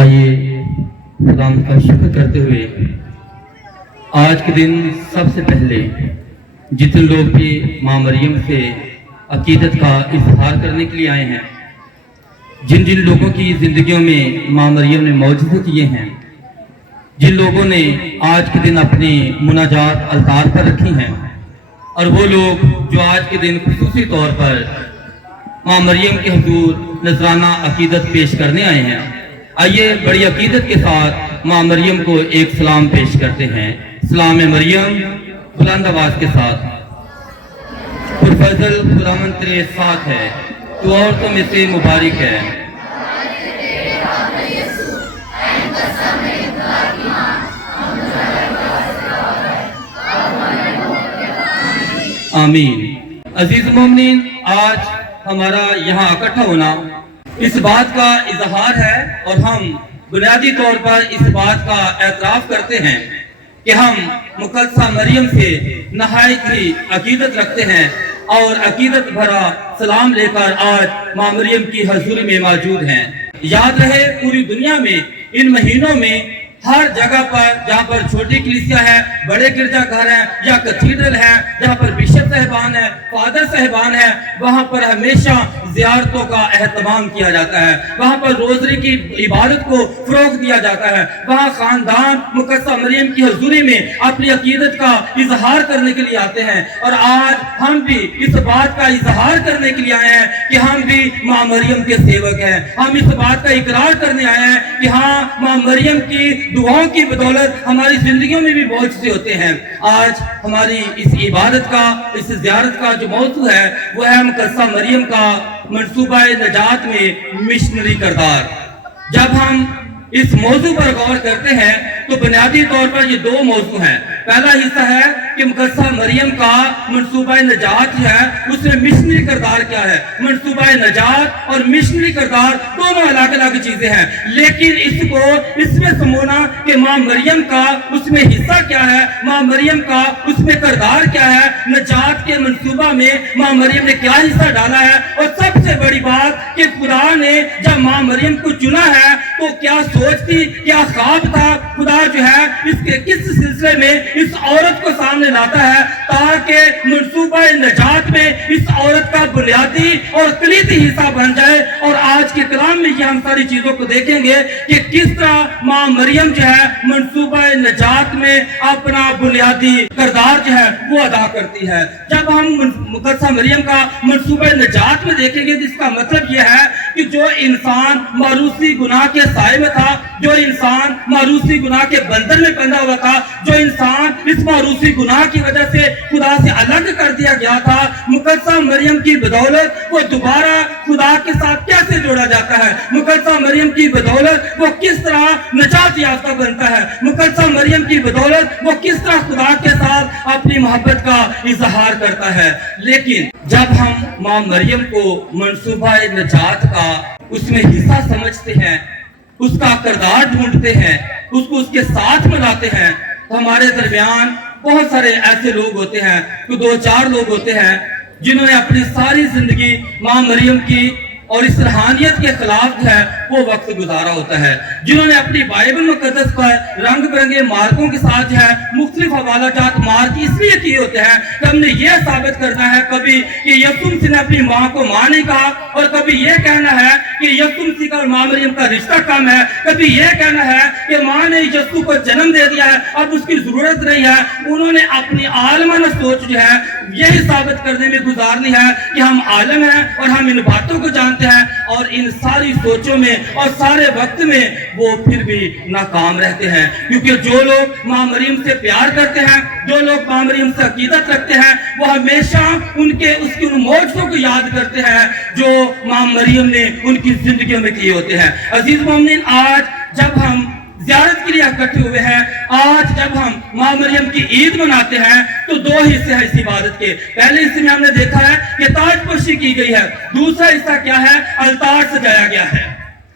آئیے خدا کا شکر کرتے ہوئے آج کے دن سب سے پہلے جتنے لوگ بھی ماں مریم سے عقیدت کا اظہار کرنے کے لیے آئے ہیں، جن جن لوگوں کی زندگیوں میں ماں مریم نے معجزے کیے ہیں، جن لوگوں نے آج کے دن اپنی مناجات الطار پر رکھی ہیں، اور وہ لوگ جو آج کے دن خصوصی طور پر ماں مریم کے حضور نذرانہ عقیدت پیش کرنے آئے ہیں، آئیے بڑی عقیدت کے ساتھ ماں مریم کو ایک سلام پیش کرتے ہیں۔ سلام مریم بلند آواز کے ساتھ۔ پرفضل خداوند تیرے ساتھ ہے، تو عورتوں میں سے مبارک ہے۔ آمین۔ عزیز مومنین، آج ہمارا یہاں اکٹھا ہونا اس بات کا اظہار ہے، اور ہم بنیادی طور پر اس بات کا اعتراف کرتے ہیں کہ ہم مقدسہ مریم سے نہایت ہی عقیدت رکھتے ہیں، اور عقیدت بھرا سلام لے کر آج ماں مریم کی حضور میں موجود ہیں۔ یاد رہے، پوری دنیا میں ان مہینوں میں ہر جگہ پر جہاں پر چھوٹی کلیسیا ہے، بڑے گرجا گھر ہیں یا کیتھیڈرل ہے، جہاں پر بشپ صاحبان ہے، فادر صاحبان ہے، وہاں پر ہمیشہ زیارتوں کا اہتمام کیا جاتا ہے، وہاں پر روزری کی عبادت کو فروغ دیا جاتا ہے، وہاں خاندان مقدسہ مریم کی حضوری میں اپنی عقیدت کا اظہار کرنے کے لیے آتے ہیں، اور آج ہم بھی اس بات کا اظہار کرنے کے لیے آئے ہیں کہ ہم بھی ماں مریم کے سیوک ہیں۔ ہم اس بات کا اقرار کرنے آئے ہیں کہ ہاں، ماں مریم کی دعاؤں کی بدولت ہماری زندگیوں میں بھی بہت سے ہوتے ہیں۔ آج ہماری اس عبادت کا، اس زیارت کا جو موضوع ہے وہ ہے مقدسہ مریم کا منصوبہ نجات میں مشنری کردار۔ جب ہم اس موضوع پر غور کرتے ہیں تو بنیادی طور پر یہ دو موضوع ہیں۔ پہلا حصہ ہے کہ مقدسہ مریم کا منصوبہ نجات ہے، اس میں مشنری کردار کیا ہے۔ منصوبہ نجات اور مشنری کردار دونوں الگ الگ چیزیں ہیں، لیکن اس میں سمونا کہ ماں مریم کا اس میں حصہ کیا ہے، ماں مریم کا اس میں کردار کیا ہے، نجات کے منصوبہ میں ماں مریم نے کیا حصہ ڈالا ہے۔ اور سب سے بڑی بات کہ خدا نے جب ماں مریم کو چنا ہے تو کیا سوچ تھی، کیا خواب تھا، خدا جو ہے اس کے کس سلسلے میں اس عورت کو سامنے لاتا ہے تاکہ منصوبہ نجات میں اس عورت کا بنیادی اور کلیدی حصہ بن جائے۔ اور آج کے کلام میں یہ ہم ساری چیزوں کو دیکھیں گے کہ کس طرح ماں مریم جو ہے منصوبہ نجات میں اپنا بنیادی کردار جو ہے وہ ادا کرتی ہے۔ جب ہم مقدسہ مریم کا منصوبہ نجات میں دیکھیں گے، جس کا مطلب یہ ہے کہ جو انسان معروسی گناہ کے سائے میں تھا، جو انسان معروسی گناہ کے بندر میں بندھا ہوا تھا، جو انسان اس معروسی گناہ کی وجہ سے خدا سے الگ کر دیا گیا تھا، مقدسہ مریم کی بدولت وہ دوبارہ خدا کے ساتھ کیسے جوڑا جاتا ہے، مقدسہ مریم کی بدولت وہ کس طرح نجات یافتہ بنتا ہے، مقدسہ مریم کی بدولت وہ کس طرح خدا کے ساتھ اپنی محبت کا اظہار کرتا ہے۔ لیکن جب ہم ماں مریم کو منصوبہ نجات کا اس میں حصہ سمجھتے ہیں، اس کا کردار ڈھونڈتے ہیں، اس کو اس کے ساتھ ملاتے ہیں، تو ہمارے درمیان بہت سارے ایسے لوگ ہوتے ہیں، تو دو چار لوگ ہوتے ہیں جنہوں نے اپنی ساری زندگی ماں مریم کی اور اس روحانیت کے خلاف جو ہے وہ وقت گزارا ہوتا ہے، جنہوں نے اپنی بائبل مقدس پر رنگ برنگے مارکوں کے ساتھ جو ہے مختلف حوالہ جات مارک اس لیے کیے ہوتے ہیں کہ ہم نے یہ ثابت کرنا ہے کبھی کہ یسوع مسیح نے اپنی ماں کو ماں نہیں کہا، اور کبھی یہ کہنا ہے کہ یسوع مسیح کا اور ماں مریم کا رشتہ کم ہے، کبھی یہ کہنا ہے کہ ماں نے یسوع کو جنم دے دیا ہے، اب اس کی ضرورت نہیں ہے۔ انہوں نے اپنی عالمانہ سوچ جو ہے یہی ثابت کرنے میں گزارنی ہے کہ ہم عالم ہیں اور ہم ان باتوں کو جانتے ہیں، اور ان ساری سوچوں میں اور سارے وقت میں وہ پھر بھی ناکام رہتے ہیں، کیونکہ جو لوگ ماں مریم سے پیار کرتے ہیں، جو لوگ ماں مریم سے عقیدت رکھتے ہیں، وہ ہمیشہ ان معجزوں کو یاد کرتے ہیں جو ماں مریم نے ان کی زندگیوں میں کیے ہوتے ہیں۔ عزیز مومنین، آج جب ہم زیارت کے لیے اکٹھے ہوئے ہیں، آج جب ہم ماں مریم کی عید مناتے ہیں تو دو حصے ہیں اس عبادت کے۔ پہلے حصے میں ہم نے دیکھا ہے کہ تاج پوشی کی گئی ہے، دوسرا حصہ کیا ہے؟ التار سجایا گیا ہے،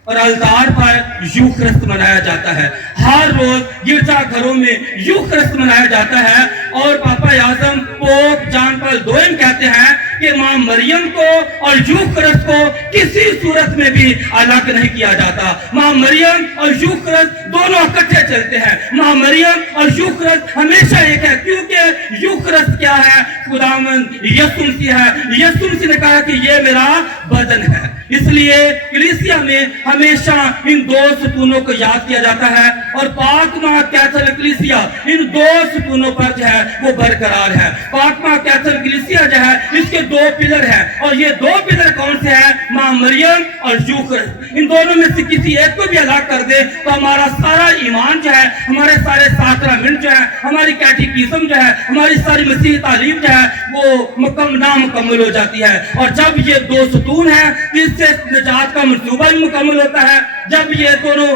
اور التار پر یوخرست منایا جاتا ہے۔ ہر روز گرجا گھروں میں یوخرست منایا جاتا ہے، اور پاپا اعظم پوپ جان پال دوئم کہتے ہیں کہ ماں مریم کو اور یوکرس کو کسی صورت میں بھی الگ نہیں کیا جاتا. ماں مریم اور یوکرس دونوں اکٹھے چلتے ہیں. ماں مریم اور یوکرس ہمیشہ ایک ہے, کیونکہ یوکرس کیا ہے؟ خداوند یسوع مسیح ہے. یسوع مسیح نے کہا کہ یہ میرا بدن ہے. اس لیے کلیسیا میں ہمیشہ ان دو ستونوں کو یاد کیا جاتا ہے, اور پاک ماں کیتھولک کلیسیا ان دو ستونوں پر جو ہے وہ برقرار ہے. پاک ماں کیتھولک کلیسیا جو ہے اس کے دو پلر ہیں, اور یہ دو پلر کون سے ہیں؟ ماں مریم اور یوکرس. ان دونوں میں سے کسی ایک کو بھی الگ کر دے تو ہمارا سارا ایمان جو ہے, ہمارے سارے ساکرامنٹ جو ہے, ہماری کیٹیکزم جو ہے, ہماری ساری مسیحی تعلیم جو ہے وہ نامکمل ہو جاتی ہے. اور جب یہ دو ستون ہیں اس سے نجات کا منصوبہ بھی مکمل ہوتا ہے. جب یہ دونوں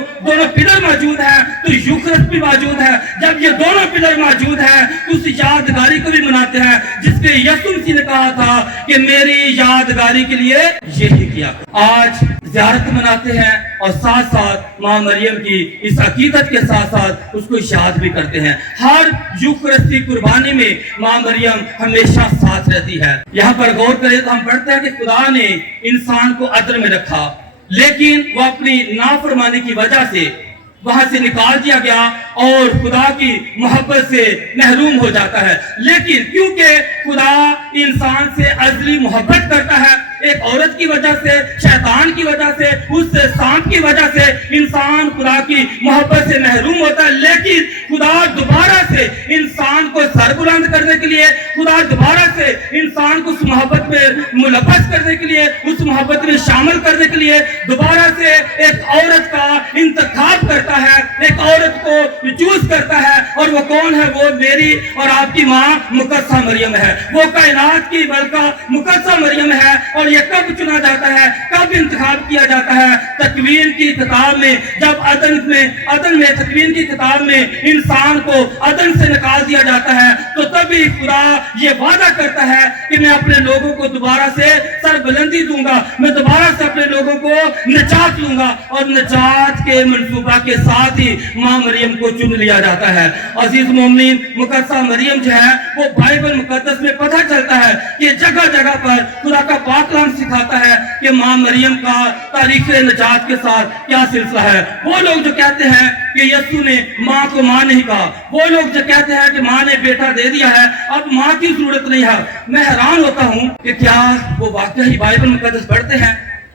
پلر موجود ہیں تو یوکرس بھی موجود ہے. جب یہ دونوں پلر موجود ہیں تو اس یادگاری کو بھی مناتے ہیں جس پہ یسوع مسیح نے کہا تھا کہ میری یادگاری کے لیے یہی کیا. آج زیارت مناتے ہیں اور ساتھ ساتھ ماں مریم کی اس عقیدت کے ساتھ ساتھ اس کو یاد بھی کرتے ہیں. ہر یوکرستی قربانی میں ماں مریم ہمیشہ ساتھ رہتی ہے. یہاں پر غور کریں تو ہم پڑھتے ہیں کہ خدا نے انسان کو عدل میں رکھا, لیکن وہ اپنی نافرمانی کی وجہ سے وہاں سے نکال دیا گیا اور خدا کی محبت سے محروم ہو جاتا ہے. لیکن کیونکہ خدا انسان سے ازلی محبت کرتا ہے, ایک عورت کی وجہ سے, شیطان کی وجہ سے, اس سانپ کی وجہ سے انسان خدا کی محبت سے محروم ہوتا ہے. لیکن خدا دوبارہ سے انسان کو سر بلند کرنے کے لیے, خدا دوبارہ سے انسان کو اس محبت میں ملوث کرنے کے لیے, اس محبت میں شامل کرنے کے لیے دوبارہ سے ایک عورت کا انتخاب کرتا ہے, ایک عورت کو چوز کرتا ہے. اور وہ کون ہے؟ وہ میری اور آپ کی ماں مقدسہ مریم ہے. وہ کائنات کی ملکہ مقدسہ مریم ہے. اور یہ کب چنا جاتا ہے, کب انتخاب کیا جاتا ہے؟ تکوین کی کتاب میں, جب عدن میں تکوین کی کتاب میں انسان کو عدن سے نکال دیا جاتا ہے تو تبھی خدا یہ وعدہ کرتا ہے کہ میں اپنے لوگوں کو دوبارہ سے سر بلندی دوں گا, میں دوبارہ سے اپنے لوگوں کو نجات دوں گا. اور نجات کے منصوبہ کے ساتھ ہی ماں مریم کو چن لیا جاتا ہے. عزیز مومنین, مقدسہ مریم جو ہے وہ بائبل مقدس میں پتہ چلتا ہے کہ جگہ جگہ پر خدا کا پاک کلام سکھاتا ہے کہ ماں مریم کا تاریخ نجات کے ساتھ کیا سلسلہ ہے. وہ لوگ جو کہتے ہیں کہ یسوع نے ماں کو ماں نہیں کہا, وہ لوگ جو کہتے ہیں کہ ماں نے بیٹا دے دیا ہے, اب ماں کی ضرورت نہیں ہے, میں حیران ہوتا ہوں کہ کیا وہ واقعی بائبل مقدس پڑھتے ہیں؟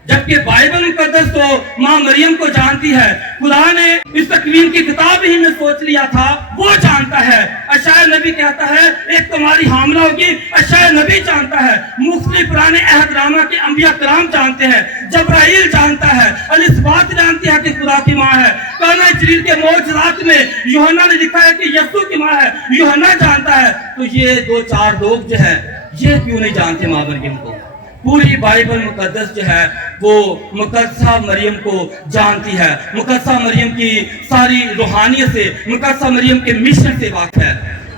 جبکہ بائبل مقدس تو ماں مریم کو جانتی ہے. خدا نے اس تکوین کی کتاب ہی میں سوچ لیا تھا, وہ جانتا ہے. اشعیاء نبی کہتا ہے ایک تمہاری حاملہ ہوگی, اشعیاء نبی جانتا ہے. مختلف پرانے عہد نامہ کے انبیاء کرام جانتے ہیں, جبرائیل جانتا ہے, الاسباط جانتی ہے کہ خدا کی ماں ہے. کانا جلیل کے معجزات میں یوحنا نے لکھا ہے کہ یسوع کی ماں ہے, یوحنا جانتا ہے. تو یہ دو چار لوگ جو ہے یہ کیوں نہیں جانتے ماں مریم کو؟ پوری بائبل مقدس جو ہے وہ مقدسہ مریم کو جانتی ہے, مقدسہ مریم کی ساری روحانیت سے, مقدسہ مریم کے مشن سے واقف ہے.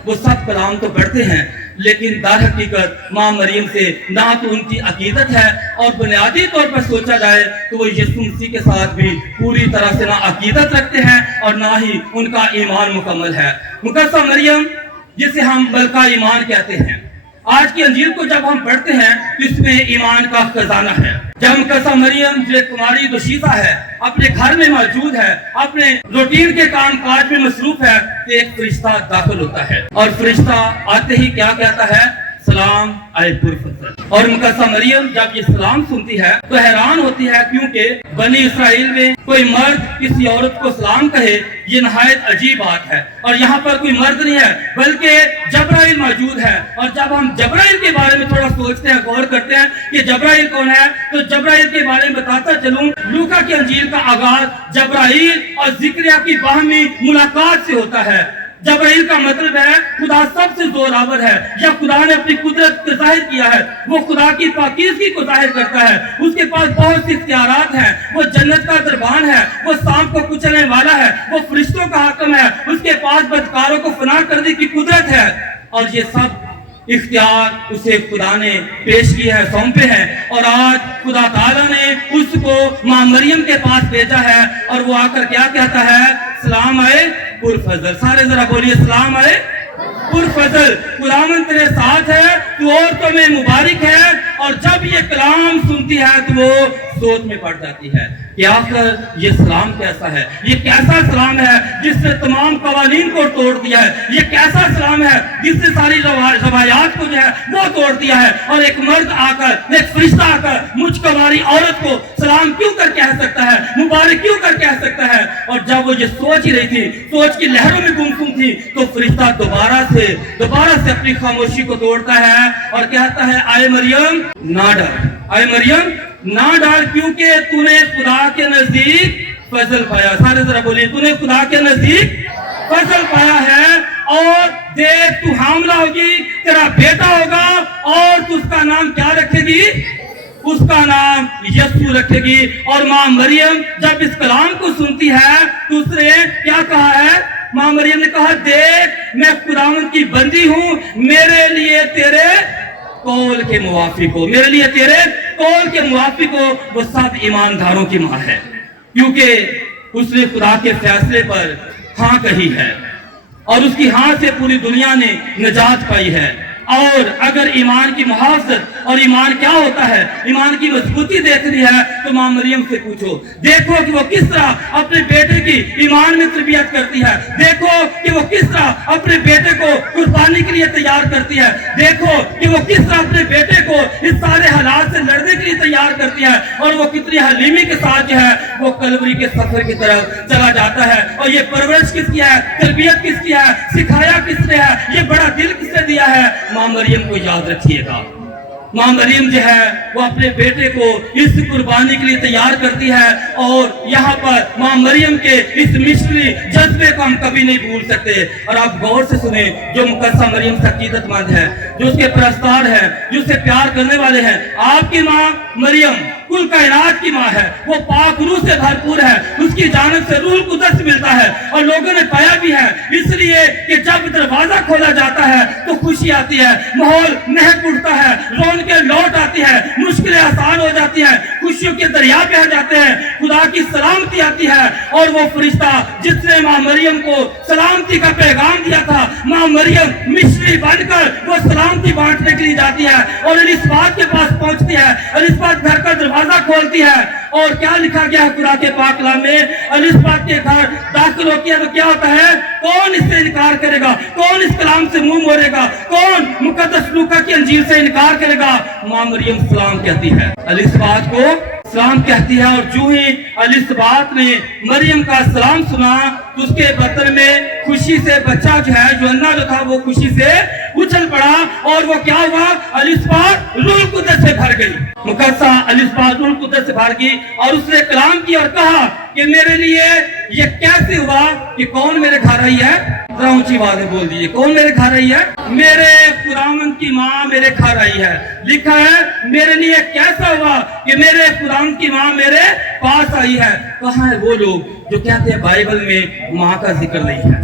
وہ سب کلام تو پڑھتے ہیں لیکن در حقیقت ماں مریم سے نہ تو ان کی عقیدت ہے, اور بنیادی طور پر سوچا جائے تو وہ یسوع مسیح کے ساتھ بھی پوری طرح سے نہ عقیدت رکھتے ہیں اور نہ ہی ان کا ایمان مکمل ہے. مقدسہ مریم جسے ہم ملکہ ایمان کہتے ہیں, آج کی انجیل کو جب ہم پڑھتے ہیں تو اس میں ایمان کا خزانہ ہے. جب مقدسہ مریم جو کماری دوشیزہ ہے, اپنے گھر میں موجود ہے, اپنے روٹین کے کام کاج میں مصروف ہے, تو ایک فرشتہ داخل ہوتا ہے, اور فرشتہ آتے ہی کیا کہتا ہے؟ سلام اے پرفضل. اور مقدسہ مریم جب یہ سلام سنتی ہے تو حیران ہوتی ہے, کیونکہ بنی اسرائیل میں کوئی مرد کسی عورت کو سلام کہے یہ نہایت عجیب بات ہے. اور یہاں پر کوئی مرد نہیں ہے بلکہ جبرائیل موجود ہے. اور جب ہم جبرائیل کے بارے میں تھوڑا سوچتے ہیں, غور کرتے ہیں کہ جبرائیل کون ہے, تو جبرائیل کے بارے میں بتاتا چلوں. لوکا کی انجیل کا آغاز جبرائیل اور زکریا کی باہمی ملاقات سے ہوتا ہے. جبرائیل کا مطلب ہے خدا سب سے زوراور ہے, یا خدا نے اپنی قدرت کو ظاہر کیا ہے. وہ خدا کی پاکیزگی کو ظاہر کرتا ہے, اس کے پاس بہت سی اختیارات ہیں, وہ جنت کا دربان ہے, وہ سانپ کو کچلنے والا ہے, وہ فرشتوں کا حاکم ہے, اس کے پاس بدکاروں کو فنا کرنے کی قدرت ہے. اور یہ سب اختیار اسے خدا نے پیش کی ہے, سونپے ہیں. اور آج خدا تعالیٰ نے اس کو ماں مریم کے پاس بھیجا ہے, اور وہ آ کر کیا کہتا ہے؟ سلام آئے پرفضل. سارے ذرا بولیے سلام آئے. पुरफजल, खुदावंद तेरे साथ है, तू औरतों में मुबारक है। और जब ये कलाम सुनती है तो वो सोच में पड़ जाती है कि आखिर ये सलाम कैसा है, ये कैसा सलाम है जिसने तमाम कवानीन को तोड़ दिया है, ये कैसा सलाम है जिसने सारी रवायात को जो है वो तोड़ दिया है। और एक मर्द आकर, एक फरिश्ता आकर मुझ कवारी औरत को सलाम क्यों कर कह सकता है, मुबारक क्यों कर कह सकता है। और जब वो ये सोच ही रही थी, सोच की लहरों में गुमसुम थी, तो फरिश्ता दोबारा से अपनी खामोशी को तोड़ता है और कहता है, आए मरियम ना डर, आए मरियम ना डर, क्योंकि तूने खुदा के नजदीक फजल पाया। सारे जरा बोलिए, तूने खुदा के नजदीक फजल पाया है। और देख तू हामला होगी, तेरा बेटा होगा और तू उसका नाम क्या रखेगी, उसका नाम यीशु रखेगी। और माँ मरियम जब इस कलाम को सुनती है तो उसने क्या कहा है, माँ मरियम ने कहा, देख मैं खुदावंद की बंदी हूँ, मेरे लिए तेरे कौल के मुवाफिक हो, मेरे लिए तेरे कौल के मुवाफिक हो। वो सब ईमानदारों की माँ है, क्योंकि उसने खुदा के फैसले पर हाँ कही है और उसकी हाँ से पूरी दुनिया ने निजात पाई है। और अगर ईमान की मुहाफजत, और ईमान क्या होता है, ईमान की मजबूती देखनी है तो माँ मरियम से पूछो। देखो कि वो किस तरह अपने बेटे की ईमान में तरबियत करती है, देखो कि वो किस तरह अपने बेटे को कुर्बानी के लिए तैयार करती है, देखो कि वो किस तरह अपने बेटे को इस सारे हालात से लड़ने के लिए तैयार करती है। और वो कितनी हलीमी के साथ जो है वो कलवरी के सफर की तरफ चला जाता है। और ये परवरिश किसकी है, तरबियत किसकी है, सिखाया किसने है, ये बड़ा दिल किसने दिया है। माँ मरियम को याद रखिएगा, माँ मरियम जो है वो अपने बेटे को इस कुर्बानी के लिए तैयार करती है। और यहाँ पर माँ मरियम के इस मिशनरी जज्बे को हम कभी नहीं भूल सकते। और आप गौर से सुने, जो मुकद्दसा मरियम से अकीदतमंद है, जो उसके परस्तार है, जो उससे प्यार करने वाले हैं, आपकी माँ मरियम कुल कायनात की माँ है, वो पाक रूह से भरपूर है, उसकी जानब से रूह कुदस मिलता है। और लोगों ने पाया भी है, इसलिए कि जब दरवाजा खोला जाता है तो खुशी आती है, माहौल महक उठता है, रौनकें लौट आती है, मुश्किलें आसान हो जाती है, खुशियों के दरिया बह जाते हैं, खुदा की सलामती आती है। और वो फरिश्ता जिसने माँ मरियम को सलामती का पैगाम दिया था, माँ मरियम मिशनरी बनकर वो सलामती बांटने के लिए जाती है और एलिसबात के पास पहुंचती है। एलिसबात घर का दरवाजा खोलती है और क्या लिखा गया है खुदा के पाक कलाम में, एलिसबात के घर दाखिल होती है तो क्या होता है, कौन इससे इनकार करेगा, कौन इस कलाम से मुंह मोड़ेगा, कौन मुकद्दस लूका की अंजील से इनकार करेगा। माँ मरियम सलाम कहती है, एलिसबात को सलाम कहती है। और जो ही एलिसबात ने मरियम का सलाम सुना तो उसके बदन में खुशी से बच्चा जो है, जो अन्ना जो था, वो खुशी से उछल पड़ा। और वो क्या हुआ, एलिसबात रूह कुदस से भर गई, मुकद्दसा एलिसबात रूह कुदस से भर गई। और उसने कलाम किया और कहा कि मेरे लिए ये कैसे हुआ कि कौन मेरे घर आई है, जरा ऊंची आवाज में बोल दीजिए, कौन मेरे घर आई है, मेरे खुदावंद की माँ मेरे घर आई है। लिखा है मेरे लिए कैसा हुआ कि मेरे खुदावंद की माँ मेरे पास आई है। कहाँ है वो लोग जो कहते हैं बाइबल में माँ का जिक्र नहीं है,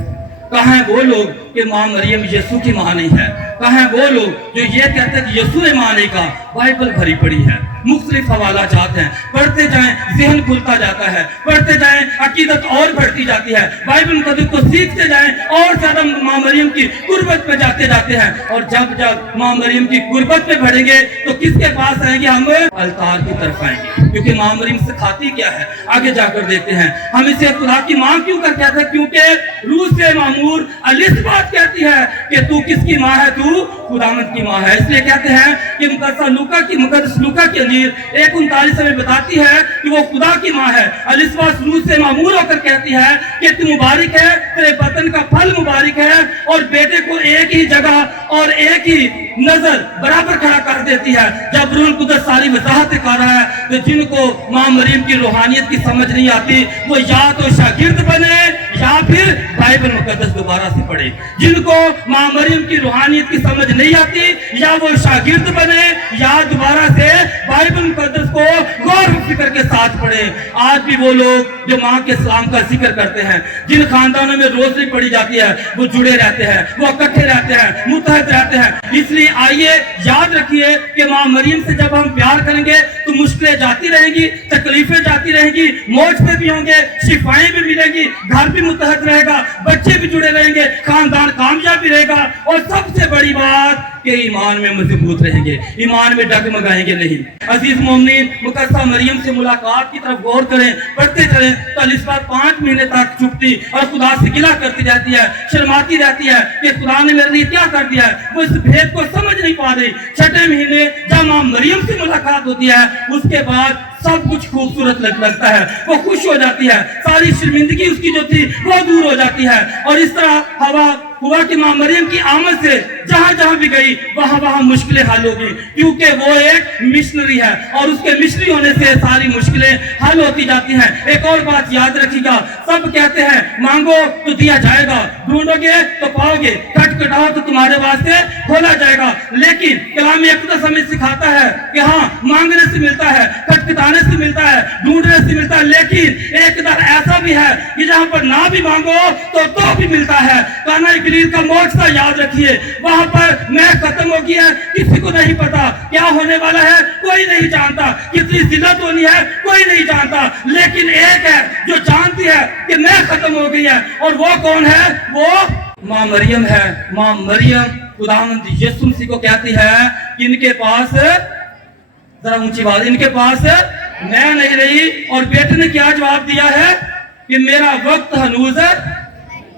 कहाँ है वो लोग कि माँ मरियम यीशु की माँ नहीं है, कहाँ है वो लोग जो ये कहते हैं कि यीशु ने माँ नहीं कहा। बाइबल भरी पड़ी है, मुख्तलिफ हवाला जाते हैं, पढ़ते जाएं ज़हन खुलता जाता है, पढ़ते जाएं अकीदत और बढ़ती जाती है, बाइबल मुकद्दस को सीखते जाएं और ज्यादा माँ मरियम की गुर्बत पे जाते जाते हैं। और जब जब माँ मरियम की गुर्बत पे बढ़ेंगे तो किसके पास आएंगे, हम अल्तार की तरफ आएंगे, क्योंकि माँ मरियम सिखाती क्या है आगे जाकर देखते हैं। हम इसे खुदा की माँ क्यों कर कहते हैं, क्योंकि रूह से मामूर एलिसबात कहती है कि तू किसकी माँ है, तू खुदावंद की माँ है। इसलिए कहते हैं कि मुकद्दस लूका की अंजील 1:39 में बताती है कि वो खुदा की माँ है। एलिसबात रूह से मामूर होकर कहती है कि तू मुबारक है, तेरे बतन का फल मुबारक है। और बेटे को एक ही जगह और एक ही नजर बराबर खड़ा कर देती है। जब रूह कुदस सारी वजाहत कर रहा है तो जिनको माँ मरियम की रूहानियत की समझ नहीं आती वो या तो शागिर्द बने या फिर बाइबल मुकद्दस दोबारा से पढ़े। जिनको माँ मरियम की रूहानियत की समझ नहीं आती या वो शागिर्द बने या दोबारा से बाइबल मुकद्दस को गौर फिक्र के साथ पढ़े। आज भी वो लोग जो माँ के सलाम का जिक्र करते हैं, जिन खानदानों में रोजरी पड़ी जाती है, वो जुड़े रहते हैं, वो इकट्ठे रहते हैं, मुत्तहद रहते हैं। इसलिए आइए याद रखिए कि माँ मरियम से जब हम प्यार करेंगे तो मुश्किलें जाती रहेंगी, तकलीफें जाती रहेंगी, मौज पे भी होंगे, शिफाएं भी मिलेंगी, घर भी मुतहद रहेगा, बच्चे भी जुड़े रहेंगे, खानदान कामयाब भी रहेगा, और सबसे बड़ी बात कि ईमान में मजबूत रहेंगे, ईमान में डगमगाएंगे नहीं। अजीज मोमिनीन, मुकद्दसा मरियम से मुलाकात की तरफ गौर करें, पढ़ते चलें तो एलिज़ाबेथ 5 महीने तक चुपती और खुदा से गिला करती रहती है, शर्माती रहती है कि खुदा ने मेरे लिए क्या कर दिया है, वो इस भेद को समझ नहीं पा रही। 6ठे महीने जब मां मरियम से मुलाकात होती है, उसके बाद सब कुछ खूबसूरत लगता है, वो खुश हो जाती है, सारी शर्मिंदगी उसकी जो थी वो दूर हो जाती है। और इस तरह हुआ कि मां मरियम की आमद से जहां जहां भी गई वहां वहां मुश्किलें हल होगी, क्योंकि वो एक मिशनरी है और उसके मिशनरी होने से सारी मुश्किलें हल होती जाती हैं। एक और बात याद रखिएगा, सब कहते हैं मांगो तो दिया जाएगा, ढूंढोगे तो पाओगे, खटखटाओ तो तुम्हारे वास्ते खोला जाएगा। लेकिन कलाम अक़दस हमें सिखाता है कि हाँ, मांगने से मिलता है, खटखटाने से मिलता है, ढूंढने से मिलता है, लेकिन एक दर ऐसा भी है कि जहां पर ना भी मांगो तो भी मिलता है। काना का मोक्ष याद रखिए, वहां पर मैं खत्म हो गई है, किसी को नहीं पता क्या होने वाला है, कोई नहीं जानता, कितनी जिल्लत होनी है कोई नहीं जानता, लेकिन एक है जो जानती है कि मैं खत्म हो गई है, और वो कौन है? वो मां मरियम है। मां मरियम खुदावंद यीशु मसीह को कहती है कि इनके पास, जरा ऊंची बात, इनके पास मैं नहीं रही, और बेटे ने क्या जवाब दिया है कि मेरा वक्त हनूज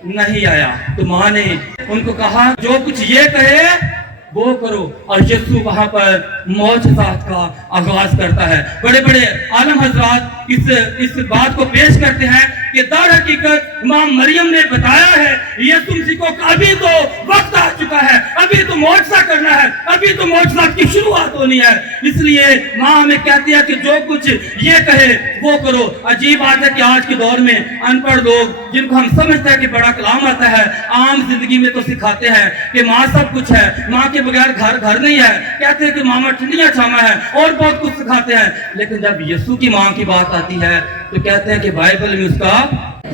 नहीं आया। तो मां ने उनको कहा जो कुछ ये कहे वो करो, और यीशु वहां पर मौजज़ात का आगाज करता है। बड़े बड़े आलम हजरात इस बात को पेश करते हैं कि दर हकीकत मां मरियम ने बताया है यीशु मसीह को अभी तो वक्त आ चुका है, अभी तो मौजज़ा करना है, अभी तो मौजज़ात की शुरुआत होनी है। इसलिए मां हमें कहती है कि जो कुछ ये कहे वो करो। अजीब बात है कि आज के दौर में अनपढ़ लोग, जिनको हम समझते हैं कि बड़ा कलाम आता है, आम जिंदगी में तो सिखाते हैं कि माँ सब कुछ है, माँ के बगैर घर नहीं है, कहते हैं कि मामा ठंडियां छामा है, और बहुत कुछ सिखाते हैं। लेकिन जब यीशु की माँ की बात आती है तो कहते हैं कि बाइबल में उसका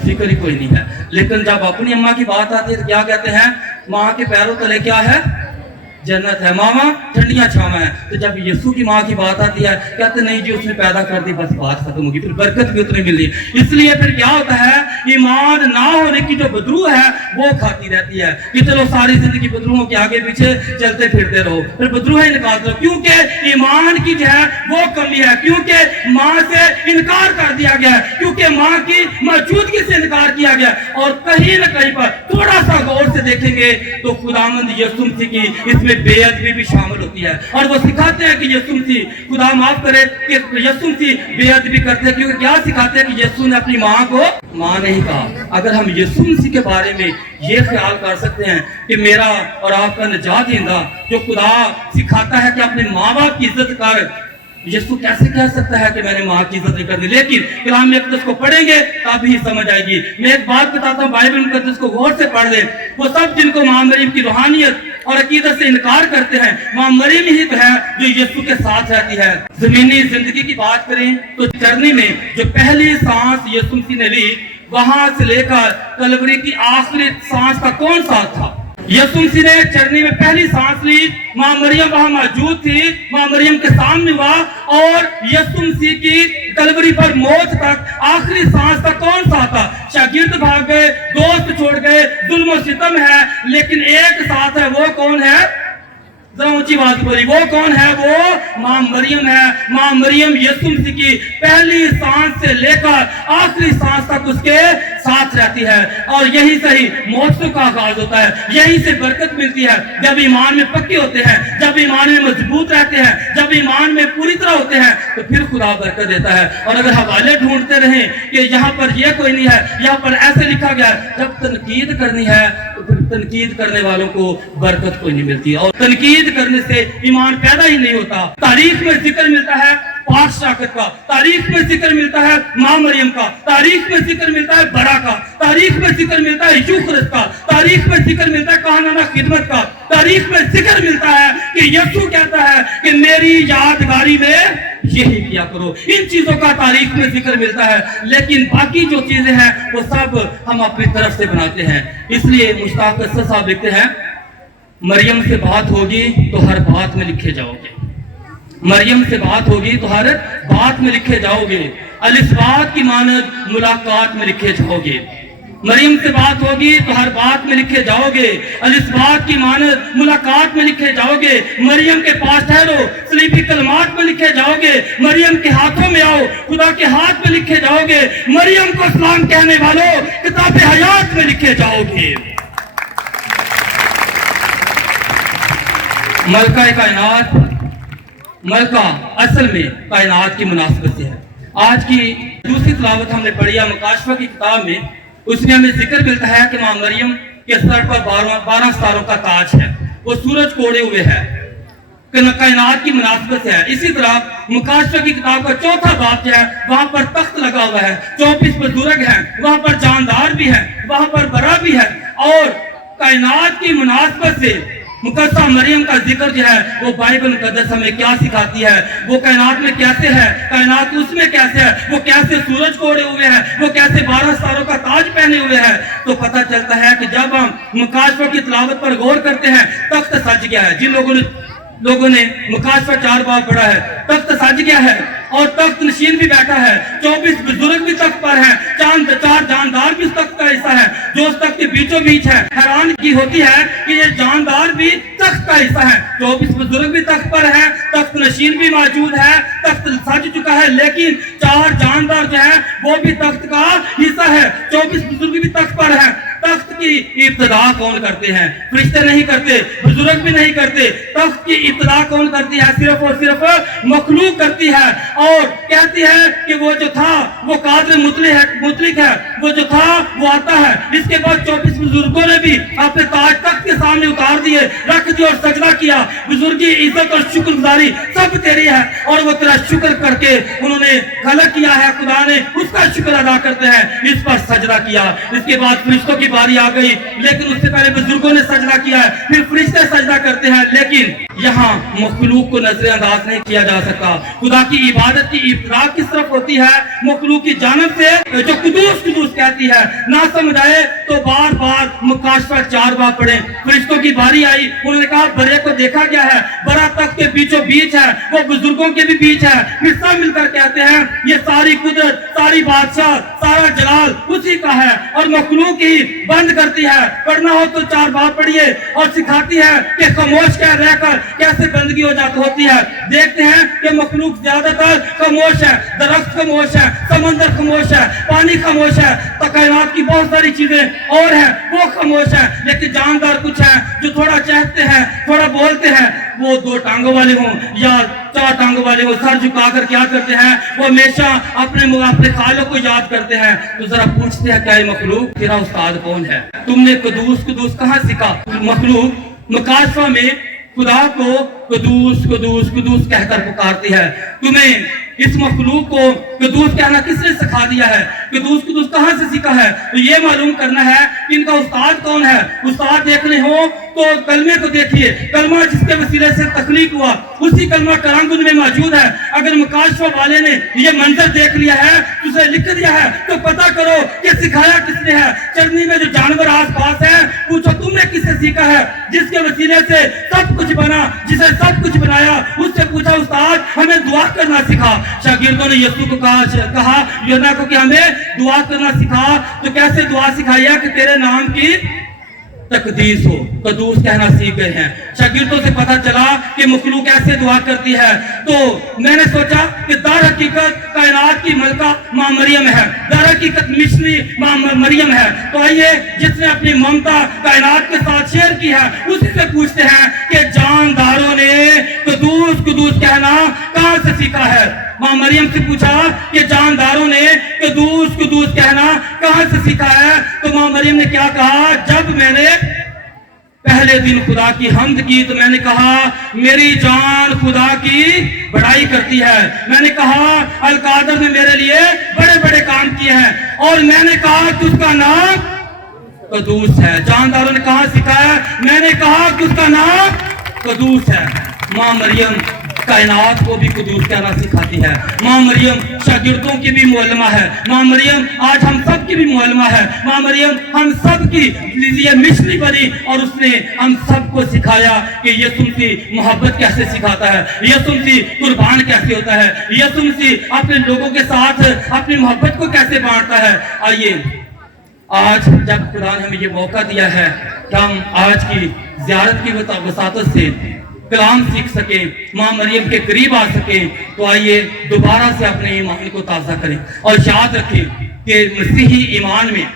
जिक्र ही कोई नहीं है। लेकिन जब अपनी अम्मा की बात आती है तो क्या कहते हैं? माँ के पैरों तले क्या है? जन्नत है, मामा ठंडियां छावा है। तो जब यीशु की माँ की बात आती है कहते नहीं जी उसने पैदा कर दी, बस बात खत्म होगी, फिर बरकत भी उतनी मिली। इसलिए फिर क्या होता है, ईमान ना होने की जो बदरू है वो खाती रहती है कि चलो सारी जिंदगी बदरुओं के आगे पीछे चलते फिरते रहो, फिर बदरू ही निकालते रहो, क्योंकि ईमान की जो है वो कमी है, क्योंकि माँ से इनकार कर दिया गया है, क्योंकि माँ की मौजूदगी से इनकार किया गया। और कहीं न कहीं पर थोड़ा सा गौर से देखेंगे तो खुदावंद यीशु मसीह की इसमें बेअदबी भी शामिल होती है। और वो सिखाते हैं कि यीशु मसीह, खुदा माफ करे, कि यीशु मसीह बेअदबी करते हैं, क्योंकि क्या सिखाते हैं कि यीशु ने अपनी माँ को माँ नहीं कहा। अगर हम यीशु मसीह के बारे में ये ख्याल कर सकते हैं कि मेरा और आपका निजात दहिंदा जो खुदा सिखाता है कि अपने माँ बाप की इज्जत कर, यीशु कैसे कह सकता है कि मैंने माँ की इज्जत नहीं करनी? लेकिन कलाम अक़दस को पढ़ेंगे तब ही समझ आएगी। मैं एक बात बताता हूँ, बाइबल मुक़द्दस को गौर से पढ़ ले, वो सब जिनको माँ मरियम की रूहानियत और अकीदत से इनकार करते हैं, माँ मरियम ही तो है जो यीशु के साथ रहती है। जमीनी जिंदगी की बात करें तो चरनी में जो पहली सांस यीशु मसीह ने ली, वहां से लेकर कलवरी की आखिरी सांस का कौन साथ था? यीशु मसीह ने चरनी में पहली सांस ली, मां मरियम वहां मौजूद थी, मां मरियम के सामने हुआ, और यीशु मसीह की कलवरी पर मौत तक आखिरी सांस तक कौन सा था? शागिर्द भाग गए, दोस्त छोड़ गए, जुल्म और सितम है, लेकिन एक साथ है, वो कौन है? जरा ऊंची बात बोली, वो कौन है? वो मां मरियम है। मां मरियम यीशु मसीह की पहली सांस से लेकर आखिरी सांस तक उसके साथ रहती है, और यही सही मौजों का आगाज होता है, यही से बरकत मिलती है। जब ईमान में पक्के होते हैं, जब ईमान में मजबूत रहते हैं, जब ईमान में पूरी तरह होते हैं, तो फिर खुदा बरकत देता है। और अगर हवाले ढूंढते रहें कि यहाँ पर ये कोई नहीं है, यहाँ पर ऐसे लिखा गया, जब तनकीद करनी है तो फिर तनकीद करने वालों को बरकत कोई नहीं मिलती, और तनकीद करने से ईमान पैदा ही नहीं होता। तारीख में जिक्र मिलता है पाक शाकत का, तारीख में जिक्र मिलता है मां मरियम का, तारीख में जिक्र मिलता है बड़ा का, तारीख में जिक्र मिलता है यूखरिस्त का, तारीख में जिक्र मिलता है कहानाना खिदमत का, तारीख में जिक्र मिलता है कि यीशु कहता है कि मेरी यादगारी में यही किया करो। इन चीजों का तारीख में जिक्र मिलता है, लेकिन बाकी जो चीजें हैं वो सब हम अपनी तरफ से बनाते हैं। इसलिए मुश्ताक अस्सर साहब लिखते हैं, मरियम से बात होगी तो हर बात में लिखे जाओगे। मरियम से बात होगी तो हर बात में लिखे जाओगे। अलिस्बात की मानद मुलाकात में लिखे जाओगे। मरियम से बात होगी तो हर बात में लिखे जाओगे। अलिस्बात की मानद मुलाकात में लिखे जाओगे। मरियम के पास ठहरो, सलीबी कलमात में लिखे जाओगे। मरियम के हाथों में आओ, खुदा के हाथ में लिखे जाओगे। मरियम को सलाम कहने वालों, किताब हयात में लिखे जाओगे। मलका कायनात, मलका असल में कायनात की मुनासिबत से है। आज की दूसरी तिलावत हमने पढ़ी है मुकाशफा की किताब में, उसमें हमें जिक्र मिलता है कि मां मरियम के सर पर 12 सितारों का ताज है, वो सूरज कोड़े हुए है, कायनात की मुनासिबत से है। इसी तरह मुकाशफा की किताब का चौथा बाब जो है वहां पर तख्त लगा हुआ है, 24 बुजुर्ग हैं, वहां पर जानदार भी है, वहां पर बरा भी है। और कायनात की मुनासिबत से मुकद्दसा मरियम का जिक्र जो है वो बाइबल मुकद्दस हमें क्या सिखाती है, वो कायनात में कैसे है, कायनात उसमें कैसे है, वो कैसे सूरज कोड़े हुए हैं, वो कैसे 12 सितारों का ताज पहने हुए हैं। तो पता चलता है कि जब हम मुकाशफा की तिलावत पर गौर करते हैं, तख्त सज गया है। जिन लोगों ने मुकाशफा 4 बाब पढ़ा है, तख्त सज गया है और तख्त नशीन भी बैठा है, 24 बुजुर्ग भी तख्त पर हैं, 4 जानदार भी उस तख्त का हिस्सा है जो उस तख्त के बीचों बीच है। हैरान की होती है कि ये जानदार भी तख्त का हिस्सा है, 24 बुजुर्ग भी तख्त पर हैं, तख्त नशीन भी मौजूद है, तख्त सज चुका है, लेकिन 4 जानदार जो है वो भी तख्त का हिस्सा है, 24 बुजुर्ग भी तख्त पर है। तख्त की इब्तिदा कौन करते हैं? फरिश्ते नहीं करते, बुजुर्ग भी नहीं करते। तख्त की इब्तिदा कौन करती है? सिर्फ और सिर्फ मखलूक करती है और कहती है कि वो जो था वो कादिर मुतलिक है, वो जो था वो आता है। इसके बाद 24 बुजुर्गों ने भी अपने ताज तख्त के सामने उतार दिए, रख दिए और सजदा किया। बुजुर्गी, इज्जत और शुक्रगुजारी सब तेरी है और वो तेरा शुक्र करके उन्होंने खलक किया है, खुदा ने उसका शुक्र अदा करते हैं, इस पर सजदा किया। इसके बाद फरिश्तों की बारी आ गई, लेकिन उससे पहले बुजुर्गों ने सजदा किया है, फिर फरिश्ते सजदा करते हैं। लेकिन यहाँ मखलूक को नजरअंदाज नहीं किया जा सकता। खुदा की इबादत की इब्तिदा किस तरफ होती है? मखलूक की जानिब से जो कुदूस कुदूस कहती है। ना समझ आए तो बार बार मुकाशफा 4 बार पढ़े। फरिश्तों की बारी आई, उन्होंने कहा बरे को देखा गया है, बरा तख्त के बीचों बीच है, वो बुजुर्गों के भी बीच है। फिर सब मिलकर कहते हैं ये सारी कुदरत, सारी बादशाह, सारा जलाल उसी का है और मखलूक ही बंद करती है। पढ़ना हो तो 4 बार पढ़िए और सिखाती है कि खामोश कह रहकर कैसे बंदगी हो जाती होती है। देखते हैं कि मखलूक ज्यादातर खामोश है, दरख्त खामोश है, समंदर खामोश है, पानी खामोश है, तो कायनात की बहुत सारी चीजें और है वो खामोश है। लेकिन जानदार कुछ है जो थोड़ा चहकते हैं, थोड़ा बोलते हैं। वो 2 टांगों वाले हों या 4 टांगों वाले हों, सर झुकाकर क्या करते हैं? वो हमेशा अपने खालों को याद करते हैं। तो जरा पूछते हैं क्या ये मखलूक तेरा उस्ताद कौन है? तुमने कुदूस कुदूस कहाँ सीखा? मखलूक मुकाशफा में खुदा को कुदूस कुदूस कुदूस कहकर पुकारती है। तुम्हें इस मखलूक को कुदूस कहना किसने सिखा दिया है? कुदूस कुदूस कहाँ से सीखा है? तो ये मालूम करना है कि इनका उस्ताद कौन है। उस्ताद देखने हो तो कलमे को देखिए, कलमा जिसके वसीले से तख्लीक हुआ उसी कलमा का रंग उनमें मौजूद है। अगर मुकाशफा वाले ने ये मंजर देख लिया है, उसे लिख दिया है, तो पता करो कि सिखाया किसने है। चरनी में जो जानवर आस पास है, पूछो तुमने किससे सीखा है? जिसके वसीले से सब कुछ बना, जिसे सब कुछ बनाया, उससे पूछा उस्ताद हमें दुआ करना सिखा। शागिर्दों ने यीशु को कहा यूहन्ना को कि हमें दुआ करना सिखा। तो कैसे दुआ सिखाई है? कि तेरे नाम की तकदीस हो, कदूस कहना सीख गए हैं। शागिर्दों से पता चला कि मखलूक कैसे दुआ करती है। तो मैंने सोचा कि दर हकीकत कायनात की मलका मां मरियम है, दर हकीकत मिशनी मां मरियम है। तो आइए जिसने अपनी ममता कायनात के साथ शेयर की है उसी से पूछते हैं कि जानदारों ने कदूस कुदूस कहना कहां से सीखा है? मां मरियम से पूछा कि जानदारों ने कदूस कुदूस कहना कहां से सीखा है? तो मां मरियम ने क्या कहा? जब मैंने पहले दिन खुदा की हम्द की तो मैंने कहा मेरी जान खुदा की बड़ाई करती है। मैंने कहा अल कादर ने मेरे लिए बड़े बड़े काम किए हैं और मैंने कहा कि उसका नाम कदूस है। जानदारों ने कहा सिखाया? मैंने कहा कि उसका नाम कदूस है। मां मरियम कायनात को भी कुदूस कहना सिखाती है। माँ मरियम शागिर्दों की भी मुअल्लिमा है। माँ मरियम आज हम सब की भी मुअल्लिमा है। माँ मरियम हम सब की लिए मिशनरी बनी और उसने हम सबको सिखाया कि यीशु मसीह मोहब्बत कैसे सिखाता है, यीशु मसीह कुर्बान कैसे होता है, यीशु मसीह अपने लोगों के साथ अपनी मोहब्बत को कैसे बांटता है। आइए आज जब खुदा ने हमें ये मौका दिया है कि हम आज की ज़ियारत की वसातत से कलाम सीख सके, माँ मरियम के करीब आ सके, तो आइए दोबारा से अपने ईमान को ताज़ा करें और याद रखें कि मसीही ईमान में,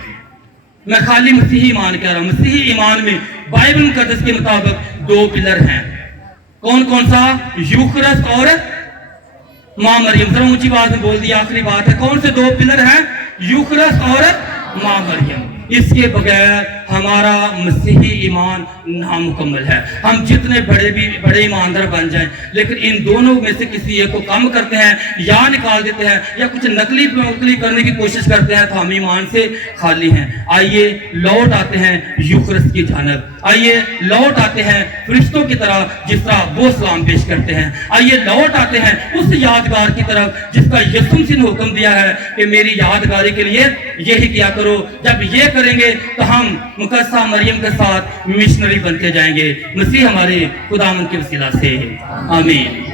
मैं खाली मसीही ईमान कह रहा हूँ, मसीही ईमान में बाइबल मुकद्दस के मुताबिक 2 पिलर हैं। कौन कौन सा? यूखरस और माँ मरियम। जरा ऊंची आवाज में बोल दिया, आखिरी बात है। कौन से 2 पिलर हैं? यूखरस और माँ मरियम। इसके बगैर हमारा मसीही ईमान नामुकम्मल है। हम जितने बड़े ईमानदार बन जाएं, लेकिन इन दोनों में से किसी एक को कम करते हैं या निकाल देते हैं या कुछ नकली करने की कोशिश करते हैं, तो हम ईमान से खाली हैं। आइए लौट आते हैं यूखरस की जानब, आइए लौट आते हैं फरिश्तों की तरह जिस तरह वो सलाम पेश करते हैं। आइए लौट आते हैं उस यादगार की तरफ जिसका यीशु मसीह ने हुक्म दिया है कि मेरी यादगारी के लिए यही किया करो। जब ये करेंगे तो हम मुकद्दसा मरियम के साथ मिशनरी बनते जाएंगे। मसीह हमारे खुदावंद के वसीला से आमीन।